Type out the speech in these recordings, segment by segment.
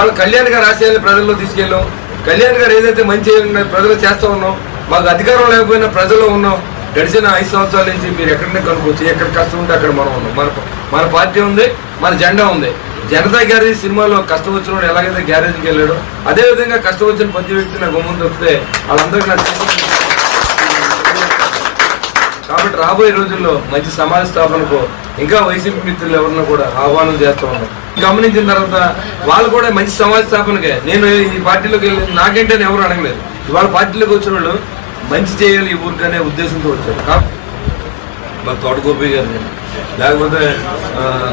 వాళ్ళు కళ్యాణ్ గారు ఆశయాన్ని ప్రజల్లో తీసుకెళ్ళాం. కళ్యాణ్ గారు ఏదైతే మంచి ప్రజలు చేస్తూ ఉన్నాం, మాకు అధికారం లేకపోయినా ప్రజల్లో ఉన్నాం. గడిచిన 5 సంవత్సరాల నుంచి మీరు ఎక్కడనే కనుక్కోవచ్చు. ఎక్కడ కష్టం ఉంటే అక్కడ మనం ఉన్నాం. మన పార్టీ ఉంది, మన జెండా ఉంది. జనతా గ్యారేజ్ సినిమాలో కష్టం వచ్చిన ఎలాగైతే గ్యారేజ్కి వెళ్ళాడో అదేవిధంగా కష్టం వచ్చిన ప్రతి వ్యక్తి నాకు ముందు వస్తే వాళ్ళందరికీ నాకు కాబట్టి రాబోయే రోజుల్లో మంచి సమాజ స్థాపనకు ఇంకా వైసీపీ మిత్రులు ఎవరన్నా కూడా ఆహ్వానం చేస్తూ ఉన్నాం. గమనించిన తర్వాత వాళ్ళు కూడా మంచి సమాజ స్థాపనకే నేను ఈ పార్టీలోకి వెళ్ళి నాకేంటే ఎవరు అడగలేదు. ఇవాళ పార్టీలోకి వచ్చిన వాళ్ళు మంచి చేయాలి ఈ ఊరికి అనే ఉద్దేశంతో వచ్చారు. కాబట్టి మా తోటగోపి గారు కానీ లేకపోతే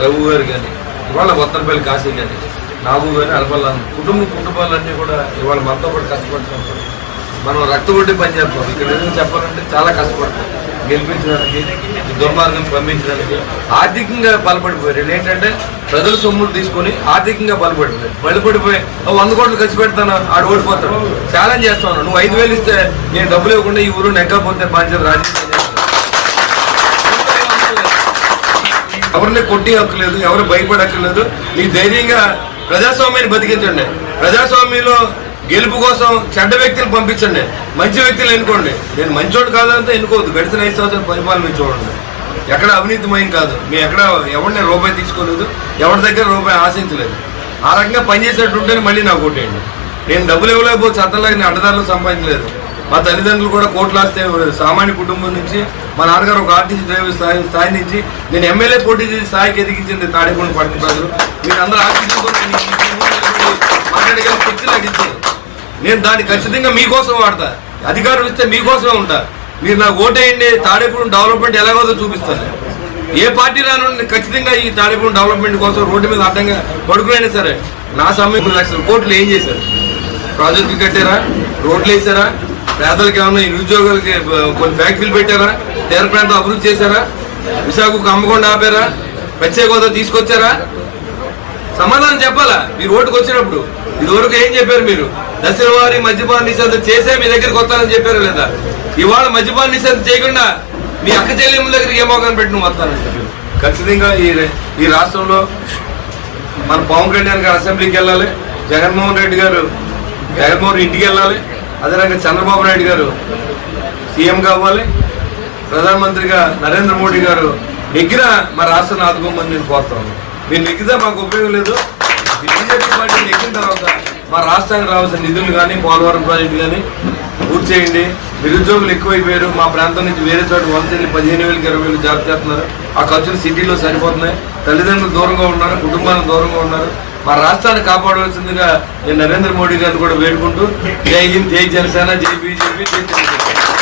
రఘు గారు కానీ ఇవాళ వత్తనపల్లి కాశీ కానీ నాగు కానీ అలపల్లా కుటుంబాలన్నీ కూడా ఇవాళ మనతో కూడా కష్టపడుతున్నాం. మనం రక్త కొట్టి పని చేస్తాం. ఇక్కడ ఏదైనా చెప్పాలంటే చాలా కష్టపడతాం. గెలిపించడానికి, దుర్మార్గం పంపించడానికి ఆర్థికంగా బలపడిపోయారు. ఏంటంటే ప్రజల సొమ్ములు తీసుకొని ఆర్థికంగా బలపడిపోయి 100 కోట్లు ఖర్చు పెడతాను ఆడు ఓడిపోతాడు. ఛాలెంజ్ చేస్తాను, నువ్వు 5,000 ఇస్తే నేను డబ్బులు ఇవ్వకుండా ఈ ఊరు నెక్కకపోతే బాధ్యత రాజకీయం. ఎవరిని కొట్టి హక్కు లేదు, ఎవరు భయపడక్కర్లేదు. మీకు ధైర్యంగా ప్రజాస్వామ్యాన్ని బతికించండి. ప్రజాస్వామ్యంలో గెలుపు కోసం చెడ్డ వ్యక్తులు పంపించండి, మంచి వ్యక్తులు ఎన్నుకోండి. నేను మంచోడు కాదంటే ఎన్నుకోవద్దు. గడిచిన 5 సంవత్సరాల పరిపాలన చూడండి, ఎక్కడ అవినీతిమయం కాదు. మేము ఎక్కడ ఎవరిని రూపాయి తీసుకోలేదు, ఎవరి దగ్గర రూపాయి ఆశించలేదు. ఆ రకంగా పనిచేసేటుంటేనే మళ్ళీ నాకు కొట్టేయండి. నేను డబ్బులు ఇవ్వలేకపోతే అతనిలాగా నేను అడ్డదారులు సంపాదించలేదు. మా తల్లిదండ్రులు కూడా కోట్లు ఆస్తే సామాన్య కుటుంబం నుంచి మా నాన్నగారు ఒక ఆర్టీసీ డ్రైవర్ స్థాయి నుంచి నేను ఎమ్మెల్యే పోటీ చేసి స్థాయికి ఎదిగించింది తాడేపల్లి పట్టణ ప్రజలు. మీరు అందరూ మాట్లాడగల శక్తి నాకు ఇచ్చారు. నేను దాన్ని ఖచ్చితంగా మీకోసం వాడతా. అధికారం ఇస్తే మీకోసమే ఉంటా. మీరు నాకు ఓటేయండి, తాడేపల్లి డెవలప్మెంట్ ఎలాగోదో చూపిస్తాను. ఏ పార్టీ రాను ఖచ్చితంగా ఈ తాడేపల్లి డెవలప్మెంట్ కోసం రోడ్డు మీద అడ్డంగా పడుకునైనా సరే నా సమయం 2 లక్షల కోట్లు ఏం చేశారు? ప్రాజెక్టులు కట్టారా? రోడ్లు వేసారా? పేదలకు ఏమన్నా నిరుద్యోగులకి కొన్ని ఫ్యాక్టరీలు పెట్టారా? తీర ప్రాంతం అభివృద్ధి చేశారా? విశాఖకు అమ్మకుండా ఆపారా? ప్రత్యేక హోదా తీసుకొచ్చారా? సమాధానం చెప్పాలా మీరు ఓటుకు వచ్చినప్పుడు. ఇదివరకు ఏం చెప్పారు? మీరు దశల వారి మద్యపాన నిషేధం చేసే మీ దగ్గరికి వస్తానని చెప్పారు లేదా? ఇవాళ మద్యపాన నిషేధం చేయకుండా మీ అక్క చెల్లెమ్మల దగ్గరికి ఏ మోకాన్ని పెట్టి నువ్వు వస్తానని. ఖచ్చితంగా ఈ రాష్ట్రంలో మన పవన్ కళ్యాణ్ గారు అసెంబ్లీకి వెళ్ళాలి, జగన్మోహన్ ఇంటికి వెళ్ళాలి, అదేవిధంగా చంద్రబాబు నాయుడు గారు సీఎం కావాలి, ప్రధానమంత్రిగా నరేంద్ర మోడీ గారు నెగ్గిన మా రాష్ట్రాన్ని ఆదుకోమని నేను కోరుతాను. మీరు నెగ్గితే మాకు ఉపయోగం లేదు. బీజేపీ పార్టీ నెగ్గిన తర్వాత మా రాష్ట్రానికి రావాల్సిన నిధులు కానీ పోలవరం ప్రాజెక్టు కానీ పూర్తి చేయండి. నిరుద్యోగులు ఎక్కువైపోయారు. మా ప్రాంతం నుంచి వేరే చోట వలసెళ్ళి 15,000 20,000 జాబ్ చేస్తున్నారు. ఆ ఖర్చులు సిటీలో సరిపోతున్నాయి. తల్లిదండ్రులు దూరంగా ఉన్నారు, కుటుంబాలకు దూరంగా ఉన్నారు. మా రాష్ట్రాన్ని కాపాడవలసిందిగా నేను నరేంద్ర మోడీ గారిని కూడా వేడుకుంటూ జై హింద్, జై జనసేన, జై బీజేపీ, జై తెలుగుదేశం.